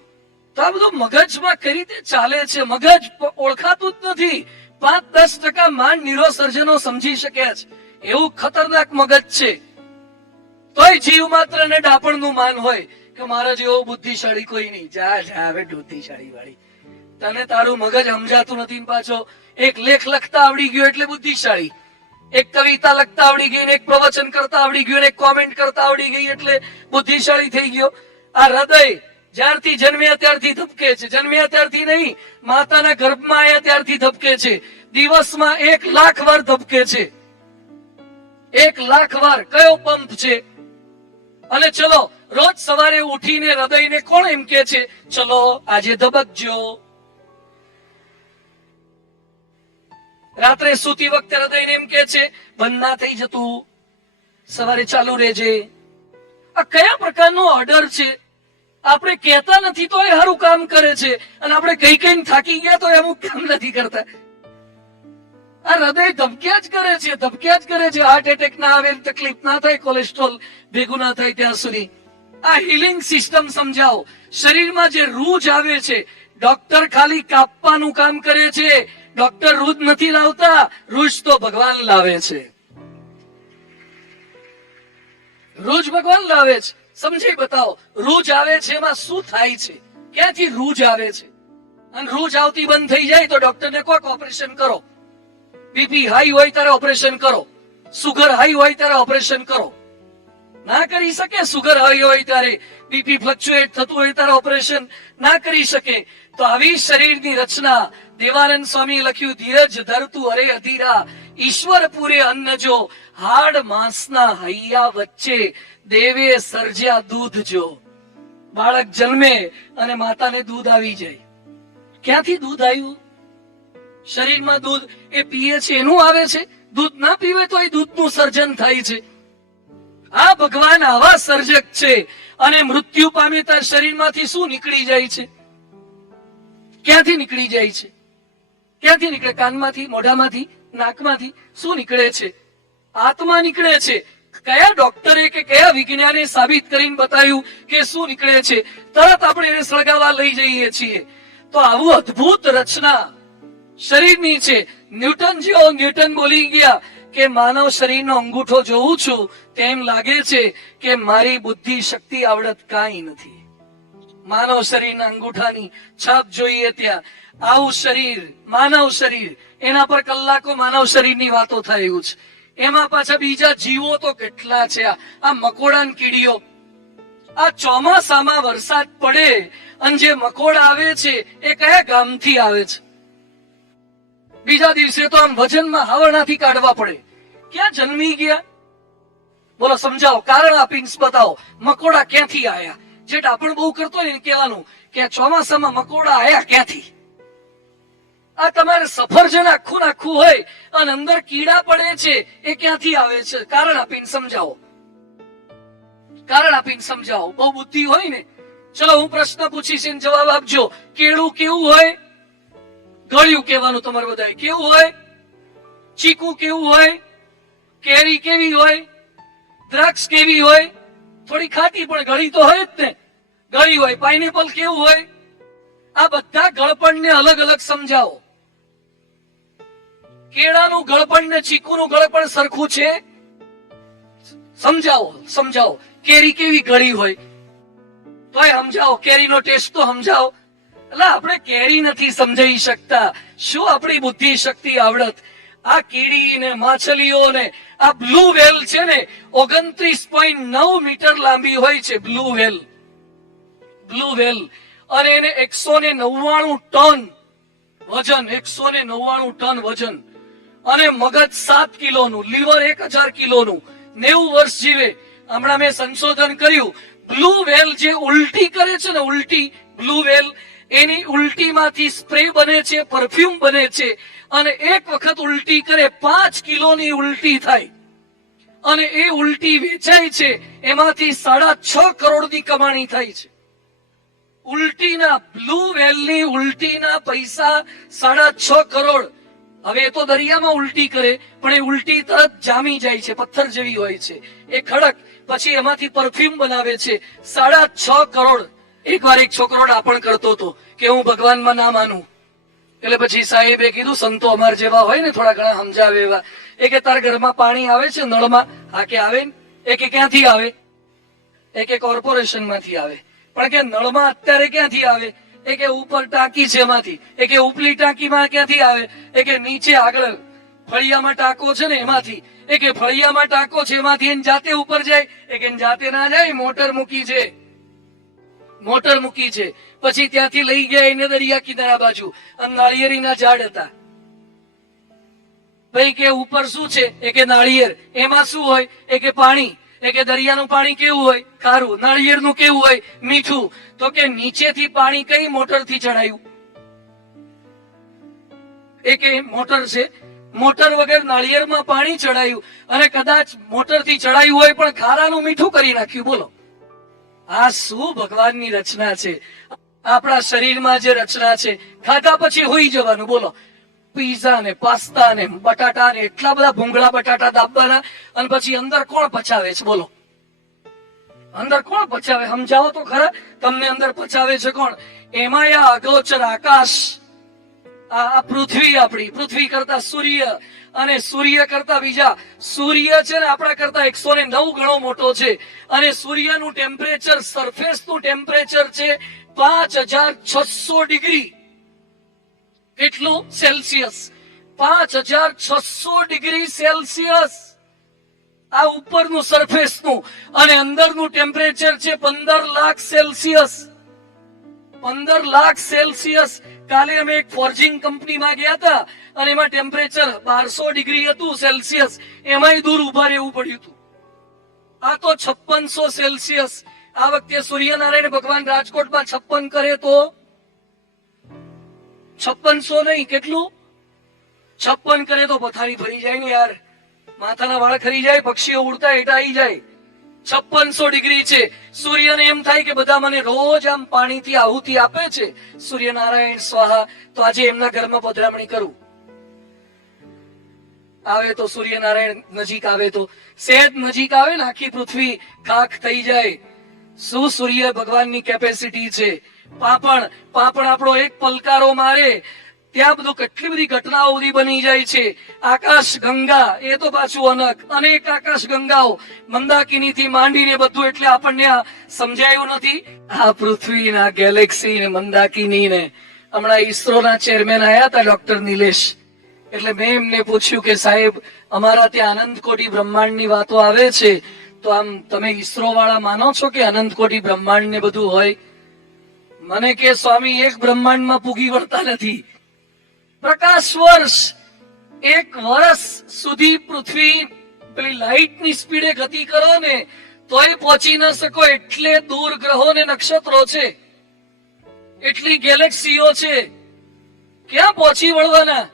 તો આ બધું મગજમાં કઈ રીતે ચાલે છે? મગજ ઓળખાતું જ નથી. 5-10% માંડ ન્યુરોસર્જનો સમજી શક્યા છે. એવું ખતરનાક મગજ છે. તોય જીવ માત્ર ને ડાપણ નું માન હોય કે મારા જેવો બુદ્ધિશાળી કોઈ નહીં. જા જા હવે બુદ્ધિશાળી વાળી. તને તારું મગજ સમજાતું નથી. પાછો એક લેખ લખતા આવડી ગયો એટલે બુદ્ધિશાળી, એક કવિતા લખતા આવડી ગઈ, એક પ્રવચન કરતા આવડી ગયું, એક કોમેન્ટ કરતા આવડી ગઈ એટલે બુદ્ધિશાળી થઈ ગયો. આ હૃદય જ્યારથી જન્મ્યા ત્યારથી ધબકે છે. જન્મ્યા ત્યારથી નહીં, માતાના ગર્ભમાં આવ્યા ત્યારથી ધબકે છે. દિવસમાં 1 લાખ વાર ધબકે છે. 1 લાખ વાર. કયો પંપ છે? અને ચલો રોજ સવારે ઉઠીને હૃદયને કોણ એમ કે છે ચલો આજે ધબકજો? રાત્રે સૂતી વખતે હૃદયને એમ કે છે બંધ ના થઈ જતું, સવારે ચાલુ રહેજે. આ કયા પ્રકારનો ઓર્ડર છે? આપણે કહેતા નથી તો એ સારું કામ કરે છે, અને આપણે કઈ કઈ થાકી ગયા તો અમુક કામ નથી કરતા. આ હૃદય ધબક્યા જ કરે છે, ધબક્યા જ કરે છે. હાર્ટ એટેક ના આવે, તકલીફ ના થાય, કોલેસ્ટ્રોલ ભેગું ના થાય ત્યાં સુધી. આ હિલિંગ સિસ્ટમ સમજાવો. શરીરમાં જે રૂજ આવે છે, ડોક્ટર ખાલી કાપવાનું કામ કરે છે. ડોક્ટર રૂજ નથી લાવતા, રૂજ તો ભગવાન લાવે છે. રૂજ ભગવાન લાવે છે. સમજી બતાવો, રૂજ આવે છે એમાં શું થાય છે, ક્યાંથી રૂજ આવે છે? અને રૂજ આવતી બંધ થઈ જાય તો ડોક્ટરને કોક ઓપરેશન કરો. બીપી હાઈ હોય ત્યારે ઓપરેશન કરો, સુગર હાઈ હોય ત્યારે ઓપરેશન કરો. ના કરી શકે. સુગર હાઈ હોય ત્યારે, બીપી ફ્લક્ચ્યુએટ થતું હોય ત્યારે ઓપરેશન ના કરી શકે. તો આવી શરીરની રચના દેવાનંદ સ્વામી લખ્યું, ધીરજ ધરતું અરે અધીરા, ઈશ્વર પૂરે અન્ન જો, હાડ માંસના હૈયા વચ્ચે દેવે સર્જ્યા દૂધ જો. બાળક જન્મે અને માતાને દૂધ આવી જાય. ક્યાંથી દૂધ આવ્યું? શરીરમાં દૂધ એ પીએ છે એનું આવે છે. દૂધ ના પીવે તો એ દૂધનું સર્જન થાય છે. આ ભગવાન આવા સર્જક છે. અને મૃત્યુ પામેતા શરીરમાંથી શું નીકળી જાય છે? ક્યાંથી નીકળી જાય છે? ક્યાંથી નીકળે? કાનમાંથી, મોઢામાંથી, નાકમાંથી શું નીકળે છે? આત્મા નીકળે છે. કયા ડોક્ટરે કે કયા વિજ્ઞાને સાબિત કરીને બતાવ્યું કે શું નીકળે છે? તરત આપણે એને સળગાવવા લઈ જઈએ છીએ. તો આવું અદ્ભુત રચના શરીરની છે. ન્યૂટન બોલી ગયા કે માનવ શરીરનો અંગૂઠો જોઉં છું તેમ લાગે છે કે મારી બુદ્ધિ શક્તિ આવડત કાંઈ નથી. માનવ શરીરના અંગૂઠાની છાપ જોઈએ ત્યાં આવું શરીર, માનવ શરીર, એના પર કલાકો માનવ શરીરની વાતો થાય એવું છે. એમાં પાછા બીજા જીવો તો કેટલા છે. આ મકોડા કીડીઓ, આ ચોમાસામાં વરસાદ પડે અને જે મકોડા આવે છે એ કયા ગામથી આવે છે? બીજા દિવસે તો આમ વજનમાં હાવરણાથી કાઢવા પડે. ક્યાં જન્મી ગયા? બોલો, સમજાવો, કારણ આપીને બતાવો. મકોડા ક્યાંથી આયા? જે ડાપણ બહુ કરતો હોય ને કહેવાનું કે ચોમાસામાં મકોડા આયા ક્યાંથી? આ તમારે સફરજન આખું નાખવું હોય અને અંદર કીડા પડે છે, એ ક્યાંથી આવે છે? કારણ આપીને સમજાવો. કારણ આપીને સમજાવો. બહુ બુદ્ધિ હોય ને. ચલો હું પ્રશ્ન પૂછીશ, એને જવાબ આપજો. કેળું કેવું હોય? ગળ્યું કહેવાનું તમારે બધાએ. કેવું હોય? ચીકુ કેવું હોય? કેરી કેવી હોય? દ્રાક્ષ કેવી હોય? થોડી ખાટી પણ ગળી તો હોય જ ને. ગળી હોય. પાઇનેપલ કેવું હોય? આ બધા ગળપણને અલગ અલગ સમજાવો. કેળાનું ગળપણ ને ચીકુનું ગળપણ સરખું છે? સમજાવો. કેરી કેવી ગળી હોય? તોય સમજાવો. કેરીનો ટેસ્ટ તો સમજાવો. એટલે આપણે કેરી નથી સમજાવી શકતા. શું આપણી બુદ્ધિ શક્તિ આવડત? આ કીડી ને માછલીઓ ને આ બ્લુ વેલ છે ને 29.9 મીટર લાંબી હોય છે. બ્લુ વેલ અને એને 199 ટન વજન, 199 ટન વજન, અને મગજ 7 કિલોનું, લીવર 1000 કિલોનું, 90 વર્ષ જીવે. હમણાં મેં સંશોધન કર્યું, બ્લુ વેલ જે ઉલટી કરે છે ને, ઉલટી, બ્લુ વેલ, એની ઉલટીમાંથી સ્પ્રે બને છે, પરફ્યુમ બને છે. અને એક વખત ઉલટી કરે 5 કિલોની ઉલટી થાય. અને એ ઉલટી વેચાય છે, એમાંથી 6.5 કરોડની કમાણી થાય છે. ઉલટીના, બ્લુ વેલની ઉલટીના પૈસા 6.5 કરોડ. હવે એ તો દરિયામાં ઉલટી કરે, પણ એ ઉલટી તરત જામી જાય છે, પથ્થર જેવી હોય છે, એ ખડક. પછી એમાંથી પરફ્યુમ બનાવે છે. 6.5 કરોડ. એકવાર એક છોકરો ડાપણ કરતો હતો કે હું ભગવાનમાં ના માનું. એટલે પછી સાહેબે કીધું, સંતો અમાર જેવા હોય ને થોડા ઘણા સમજાવે એવા, એ કે તારા ઘરમાં પાણી આવે છે નળમાં? હા કે આવે ને. એ કે ક્યાંથી આવે? એ કે કોર્પોરેશન માંથી આવે. પણ કે નળમાં અત્યારે ક્યાંથી આવે? એ કે ઉપર ટાંકી છે એમાંથી. એ કે ઉપલી ટાંકીમાં ક્યાંથી આવે? એ કે નીચે આગળ ફળિયામાં ટાંકો છે ને એમાંથી. એ કે ફળિયામાં ટાંકો છે એમાંથી એને જાતે ઉપર જાય? એ કે જાતે ના જાય, મોટર મૂકી છે. પછી ત્યાંથી લઈ ગયા એને દરિયા કિનારા બાજુ, અને નાળિયેરીના ઝાડ હતા. ભાઈ કે ઉપર શું છે? એ કે નાળિયેર. એમાં શું હોય? એ કે પાણી. એ કે દરિયાનું પાણી કેવું હોય? ખારું. નાળિયેરનું કેવું હોય? મીઠું. તો કે નીચેથી પાણી કઈ મોટરથી ચડાયું? એ કે મોટર છે. મોટર વગર નાળિયેરમાં પાણી ચડાયું અને કદાચ મોટરથી ચડાયું હોય પણ ખારાનું મીઠું કરી નાખ્યું. બોલો, આ શું ભગવાનની રચના છે? આપણા શરીરમાં જે રચના છે, ખાધા પછી હોઈ જવાનું. બોલો, પીઝા ને પાસ્તા ને બટાટા ને એટલા બધા ભૂંગળા બટાટા દાબવાના અને પછી અંદર કોણ પચાવે છે? બોલો, અંદર કોણ પચાવે? સમજાવો તો ખરા, તમને અંદર પચાવે છે કોણ? એમાં આ અગોચર આકાશ, આ પૃથ્વી, આપણી પૃથ્વી કરતા સૂર્ય અને સૂર્ય કરતા બીજા સૂર્ય છે ને આપણા કરતા 109 ગણો મોટો છે અને સૂર્યનું ટેમ્પરેચર, સરફેસનું ટેમ્પરેચર છે 5600 ડિગ્રી. કેટલું? સેલ્સિયસ. 5600 ડિગ્રી સેલ્સિયસ આ ઉપરનું સરફેસનું, અને અંદરનું ટેમ્પરેચર છે 15 લાખ સેલ્સિયસ. 15 લાખ સેલ્સિયસ. કાલે અમે એક ફોર્જિંગ કંપનીમાં ગયા હતા અને એમાં ટેમ્પરેચર 1200 ડિગ્રી હતું સેલ્સિયસ, એમાંય દૂર ઉભા રહેવું પડ્યું હતું. આ તો 5600 સેલ્સિયસ. આ વખતે સૂર્યનારાયણ ભગવાન રાજકોટમાં 56 કરે તો 5600 નહીં, કેટલું? 56 કરે તો પથારી ભરી જાય ને યાર, માથાના વાળ ખરી જાય, પક્ષીઓ ઉડતા હેઠા આવી જાય. 5600 ડિગ્રી છે. સૂર્યને એમ થાય કે બધા મને રોજ આમ પાણીથી આહુતિ આપે છે, સૂર્યનારાયણ સ્વાહા, તો આજે એમના ઘરમાં પધરામણી કરું. આવે તો સૂર્યનારાયણ નજીક આવે તો સહેજ નજીક આવે ને આખી પૃથ્વી ખાખ થઈ જાય. શું સૂર્ય ભગવાનની કેપેસિટી છે! પાપણ આપણો એક પલકારો મારે ત્યાં બધું કેટલી બધી ઘટનાઓ બધી બની જાય છે. આકાશ ગંગા એ તો પાછું અનેક આકાશ ગંગાઓ, મંદાકિની થી માંડીને બધું, એટલે આપણને આ સમજાયું નથી. આ પૃથ્વી ના ગેલેક્સી ને મંદાકિની ને હમણાં ઈસરોના ચેરમેન આયા હતા ડોક્ટર નિલેશ, એટલે મેં એમને પૂછ્યું કે સાહેબ અમારા ત્યાં અનંત કોટી બ્રહ્માંડની વાતો આવે છે, તો આમ તમે ઈસરો વાળા માનો છો કે અનંત કોટી બ્રહ્માંડ ને બધું હોય? મને કે સ્વામી એક બ્રહ્માંડમાં પૂગી વળતા નથી. પ્રકાશ વર્ષ, 1 વર્ષ સુધી પૃથ્વી પેલી લાઇટની સ્પીડે ગતિ કરો ને તોય પહોંચી ન શકો, એટલે દૂર ગ્રહો ને નક્ષત્રો છે, એટલી ગેલેક્સીઓ છે, ક્યાં પહોંચી વળવાના?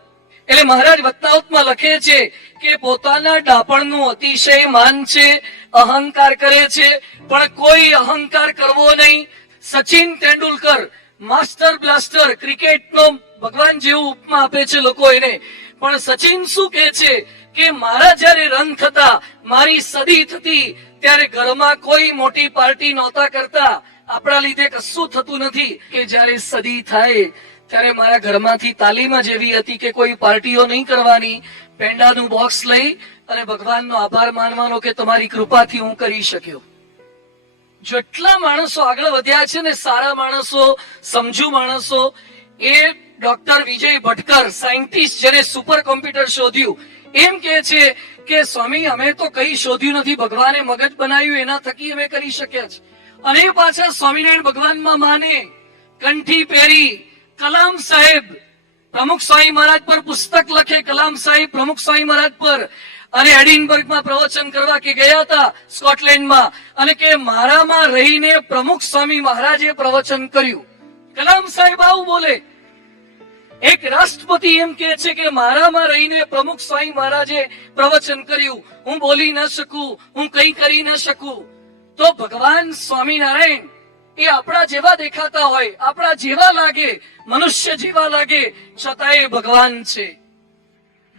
એટલે મહારાજ વત્તાવતમાં લખે છે કે પોતાના ડાપણનું અતિશય માન છે, અહંકાર કરે છે, પણ કોઈ અહંકાર કરવો નહીં. સચિન તેંડુલકર માસ્ટર બ્લાસ્ટર, ક્રિકેટનો ભગવાન જેવું ઉપમા આપે છે લોકો એને, પણ સચિન શું કહે છે કે મારા જયારે રન થતા, મારી સદી થતી, ત્યારે ઘરમાં કોઈ મોટી પાર્ટી નહોતા કરતા. આપણા લીધે કશું થતું નથી કે જયારે સદી થાય ત્યારે મારા ઘરમાંથી તાલીમ જ એવી હતી કે કોઈ પાર્ટીઓ નહીં કરવાની, પેંડાનું બોક્સ લઈ અને ભગવાનનો આભાર માનવાનો કે તમારી કૃપાથી હું કરી શક્યો. જેટલા માણસો આગળ વધ્યા છે ને, સારા માણસો, સમજુ માણસો, એ ડોક્ટર વિજય ભટકર, સાયન્ટિસ્ટ, જેને સુપર કોમ્પ્યુટર શોધ્યું, એમ કે છે કે સ્વામી અમે તો કઈ શોધ્યું નથી, ભગવાને મગજ બનાવ્યું એના થકી અમે કરી શક્યા છે. અને પાછા સ્વામિનારાયણ ભગવાનમાં માને, કંઠી પહેરી. કલામ સાહેબ પ્રમુખ સ્વામી મહારાજ પર પુસ્તક લખે, કલામ સાહેબ પ્રમુખ સ્વામી મહારાજ પર, અને એડિનબર્ગમાં પ્રવચન કરવા કે ગયા હતા સ્કોટલેન્ડમાં, અને કે મારામાં રહીને પ્રમુખ સ્વામી મહારાજે પ્રવચન કર્યું. કલામ સાહેબ આવું બોલે. એક રાષ્ટ્રપતિ એમ કે છે કે મારામાં રહીને પ્રમુખ સ્વામી મહારાજે પ્રવચન કર્યું, હું બોલી ન શકું, હું કઈ કરી ન શકું. તો ભગવાન સ્વામિનારાયણ એ આપણા જેવા દેખાતા હોય, આપણા જેવા લાગે, મનુષ્ય જેવા લાગે, છતાંય ભગવાન છે.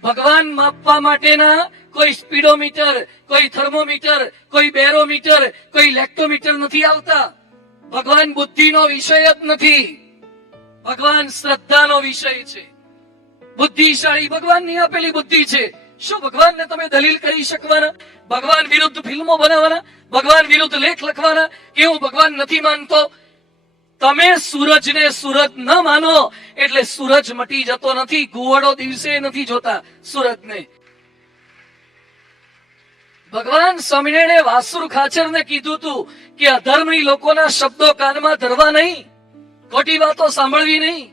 ભગવાન માપવા માટેના કોઈ સ્પીડોમીટર, કોઈ થર્મોમીટર, કોઈ બેરોમીટર, કોઈ લેક્ટોમીટર નથી આવતા. ભગવાન બુદ્ધિનો વિષય જ નથી, ભગવાન શ્રદ્ધાનો વિષય છે. બુદ્ધિશાળી ભગવાનની આપેલી બુદ્ધિ છે. શું ભગવાનને તમે દલીલ કરી શકવાના? ભગવાન વિરુદ્ધ ફિલ્મો બનાવવાના? ભગવાન વિરુદ્ધ લેખ લખવાના કે હું ભગવાન નથી માનતો? તમે સૂરજને સૂરજ ન માનો એટલે સૂરજ મટી જતો નથી. ગુવાડો દિવસે નથી જોતા સૂરજને. ભગવાન સ્વામિનારાયણે વાસુર ખાચરને કીધું હતું કે અધર્મી લોકોના શબ્દો કાનમાં ધરવા નહીં, ખોટી વાતો સાંભળવી નહીં.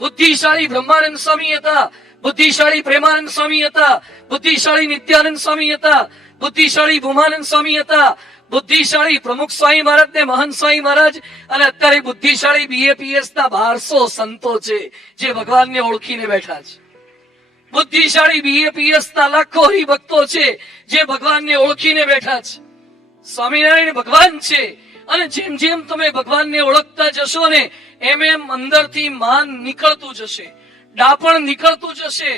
બુદ્ધિશાળી બ્રહ્માનંદ સ્વામી હતા, બુદ્ધિશાળી પ્રેમાનંદ સ્વામી હતા, બુદ્ધિશાળી નિત્યાનંદ સ્વામી હતા, બુદ્ધિશાળી ભૂમાનંદ સ્વામી હતા, બુદ્ધિશાળી પ્રમુખ સ્વામી મહારાજ ને મહંત સ્વામી મહારાજ, અને અત્યારે બુદ્ધિશાળી BAPS ના 1200 સંતો છે જે ભગવાનને ઓળખીને બેઠા છે. બુદ્ધિશાળી BAPS ના લાખો હરિભક્તો છે જે ભગવાનને ઓળખીને બેઠા છે. સ્વામિનારાયણ ભગવાન છે, અને જેમ જેમ તમે ભગવાનને ઓળખતા જશો ને એમ એમ અંદરથી માન નીકળતું જશે, ડાપણ નીકળતું જશે.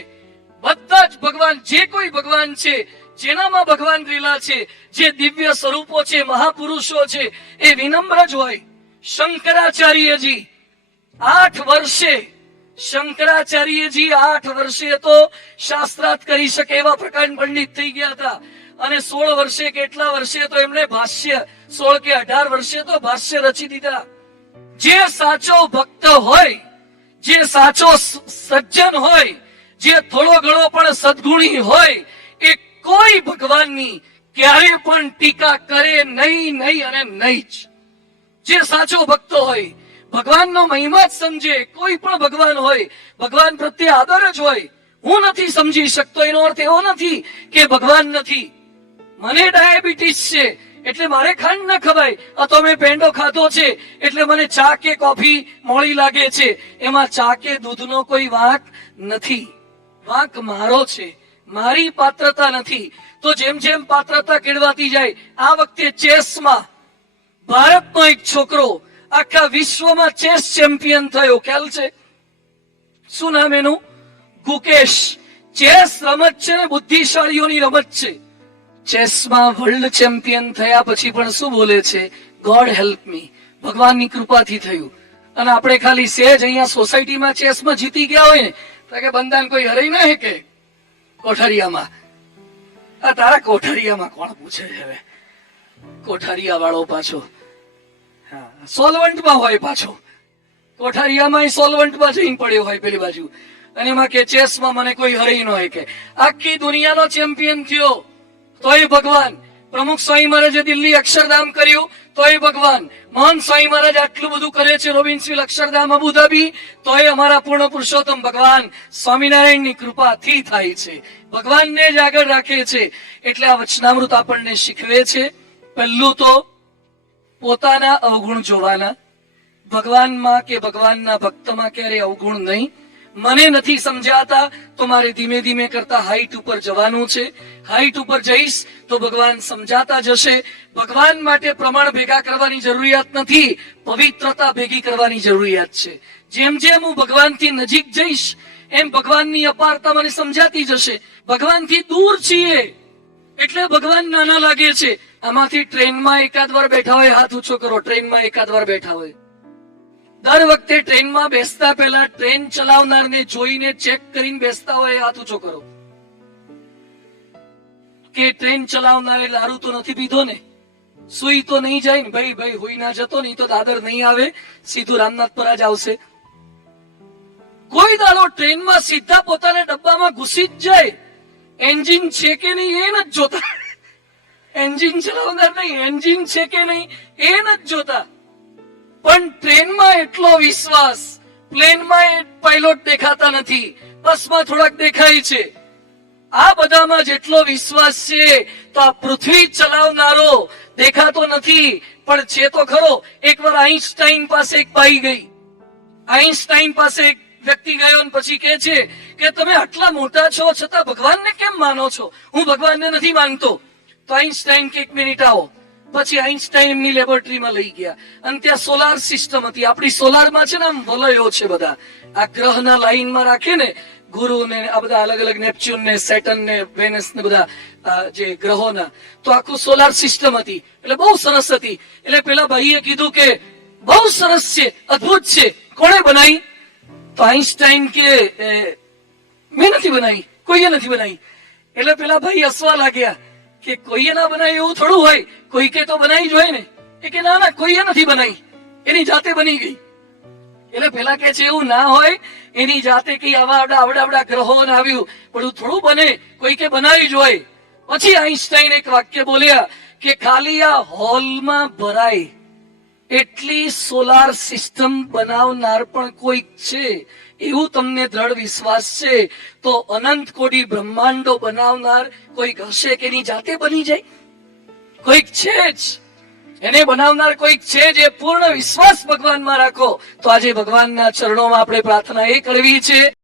બધા જ ભગવાન, જે કોઈ ભગવાન છે, જેનામાં ભગવાન રેલા છે, જે દિવ્ય સ્વરૂપો છે, મહાપુરુષો છે, એ વિનમ્ર જ હોય. શંકરાચાર્યજી 8 વર્ષે, શંકરાચાર્યજી 8 વર્ષે તો શાસ્ત્રાર્થ કરી શકે એવા પ્રકાંડ પંડિત થઈ ગયા હતા, અને 16 વર્ષે કે એટલા વર્ષે તો એમણે ભાષ્ય, 16 કે 18 વર્ષે તો ભાષ્ય રચી દીધા. જે સાચો ભક્ત હોય, જે સાચો સજ્જન હોય, જે થોડો ઘણો પણ સદગુણી હોય, એ કોઈ ભગવાનની ક્યારે પણ ટીકા કરે નહીં, નહીં અને નહીં જ. જે સાચો ભક્ત હોય, ભગવાનનો મહિમા જ સમજે. કોઈ પણ ભગવાન હોય, ભગવાન પ્રત્યે આદર જ હોય. હું નથી સમજી શકતો એનો અર્થ એવો નથી કે ભગવાન નથી. મને ડાયાબિટીસ છે એટલે મારે ખાંડ ન ખવાય, અથવા મેં પેંડો ખાધો છે એટલે મને ચા કે કોફી મોળી લાગે છે. એમાં ચા કે દૂધનો કોઈ વાંક નથી. વાંક મારો છે, મારી પાત્રતા નથી. તો જેમ જેમ પાત્રતા કેળવાતી જાય, આ વખતે ચેસમાં ભારતનો એક છોકરો આખા વિશ્વમાં ચેસ ચેમ્પિયન થયો. ખ્યાલ છે? શું નામ એનું? ગુકેશ. ચેસ રમત છે ને બુદ્ધિશાળીઓની રમત છે. ચેસમાં વર્લ્ડ ચેમ્પિયન થયા પછી પણ શું બોલે છે? ગોડ હેલ્પ મી, ભગવાનની કૃપાથી થયું. અને આપણે ખાલી સેજ અહીંયા સોસાયટીમાં ચેસમાં જીતી ગયા હોય ને તો કે બંધાન કોઈ હરાઈ ના હે કે કોઠારિયામાં. આ તારા કોઠારિયામાં કોણ પૂછે છે હવે? કોઠારિયા વાળો પાછો સોલવન્ટમાં હોય, પાછો કોઠારિયામાં સોલવન્ટમાં જઈને પડ્યો હોય પેલી બાજુ, અને એમાં કે ચેસમાં મને કોઈ હરાઈ ન હોય. કે આખી દુનિયાનો ચેમ્પિયન થયો તોય ભગવાન. પ્રમુખ સ્વામી મહારાજે દિલ્હી અક્ષરધામ કર્યું તોય ભગવાન. મહાન સ્વામી મહારાજ આટલું બધું કરે છે, રોબિન્સવિલ અક્ષરધામ અબુધાબી, તોય અમારા પૂર્ણ પુરુષોત્તમ ભગવાન સ્વામિનારાયણની કૃપાથી થાય છે. ભગવાનને જ આગળ રાખે છે. એટલે આ વચનામૃત આપણને શીખવે છે, પહેલું તો પોતાના અવગુણ જોવાના. ભગવાનમાં કે ભગવાનના ભક્તમાં ક્યારે અવગુણ નહીં. મને નથી સમજાતા તો મારે ધીમે ધીમે કરતા હાઈટ ઉપર જવાનું છે. હાઈટ ઉપર જઈશ તો ભગવાન સમજાતા જશે. ભગવાન માટે પ્રમાણ ભેગા કરવાની જરૂરિયાત નથી, પવિત્રતા ભેગી કરવાની જરૂરિયાત છે. જેમ જેમ હું ભગવાનથી નજીક જઈશ એમ ભગવાનની અપારતા મને સમજાતી જશે. ભગવાનથી દૂર છીએ એટલે ભગવાન નાના લાગે છે. આમાંથી ટ્રેનમાં એકાદ વાર બેઠા હોય, હાથ ઊંચો કરો. ટ્રેનમાં એકાદ વાર બેઠા હોય, દર વખતે ટ્રેનમાં બેસતા પહેલા ટ્રેન ચલાવનારને જોઈને ચેક કરીને બેસતા હોય, હાથ ઊંચો કરો. કે ટ્રેન ચલાવનારે દારૂ તો નથી પીધો ને, સુઈ તો નહીં જાય ને? ભાઈ ભાઈ હુઈ ના જતો, નહીં તો દાદર નહીં આવે, સીધું રામનાથપુરા જ આવશે. કોઈ દાડો ટ્રેનમાં સીધા પોતાના ડબ્બામાં ઘૂસી જ જાય. એન્જિન છે કે નહીં એ નથી જોતા. એન્જિન ચલાવનાર નહીં, એન્જિન છે કે નહીં એ નથી જોતા. પણ ટ્રેનમાં એટલો વિશ્વાસ, પ્લેનમાં એ પાયલોટ દેખાતા નથી, બસમાં થોડાક દેખાય છે. આ બધામાં જેટલો વિશ્વાસ છે તો આ પૃથ્વી ચલાવનારો દેખાતો નથી પણ છે તો ખરો. એકવાર આઈન્સ્ટાઈન પાસે એક બાઈ ગઈ. આઈન્સ્ટાઈન પાસે એક વ્યક્તિ ગયો અને પછી કહે છે કે તમે આટલા મોટા છો છતાં ભગવાનને કેમ માનો છો? હું ભગવાનને નથી માનતો. તો આઈન્સ્ટાઈન કે 1 મિનિટ આવો. પછી આઈન્સ્ટાઈન એમની લેબોરેટરીમાં લઈ ગયા અને ત્યાં સોલાર સિસ્ટમ હતી. આપણી સોલારમાં છે ને આમ વલયો છે બધા, આ ગ્રહના લાઈનમાં રાખે ને, ગુરુ ને આ બધા અલગ અલગ, નેપચ્યુન ને સેટર્ન ને વેનસ ને બધા જે ગ્રહોના, તો આખું સોલાર સિસ્ટમ હતી. એટલે બહુ સરસ હતી. એટલે પેલા ભાઈએ કીધું કે બહુ સરસ છે, અદ્ભુત છે, કોણે બનાવી? તો આઈન્સ્ટાઈન કે મેં નથી બનાવી, કોઈએ નથી બનાવી. એટલે પેલા ભાઈ હસવા લાગ્યા કે કોઈએ ના બનાવી એવું થોડું હોય, કોઈ કે તો બનાવી જ હોય ને. એ કે ના ના, કોઈએ નથી બનાવી, એની જાતે બની ગઈ. એટલે પેલા કે છે એવું ના હોય, એની જાતે કઈ આવડા ગ્રહો આવ્યું પણ થોડું બને, કોઈ કે બનાવી જ હોય. પછી આઈન્સ્ટાઈન એક વાક્ય બોલ્યા કે ખાલી આ હોલમાં ભરાય એટલી સોલાર સિસ્ટમ બનાવનાર પણ કોઈક છે એવું તમને દ્રઢ વિશ્વાસ છે તો અનંત કોટી બ્રહ્માંડો બનાવનાર કોઈક હશે કે એની જાતે બની જાય? કોઈક છે જ, એને બનાવનાર કોઈક છે. જે પૂર્ણ વિશ્વાસ ભગવાનમાં રાખો તો આજે ભગવાનના ચરણોમાં આપણે પ્રાર્થના એ કરવી છે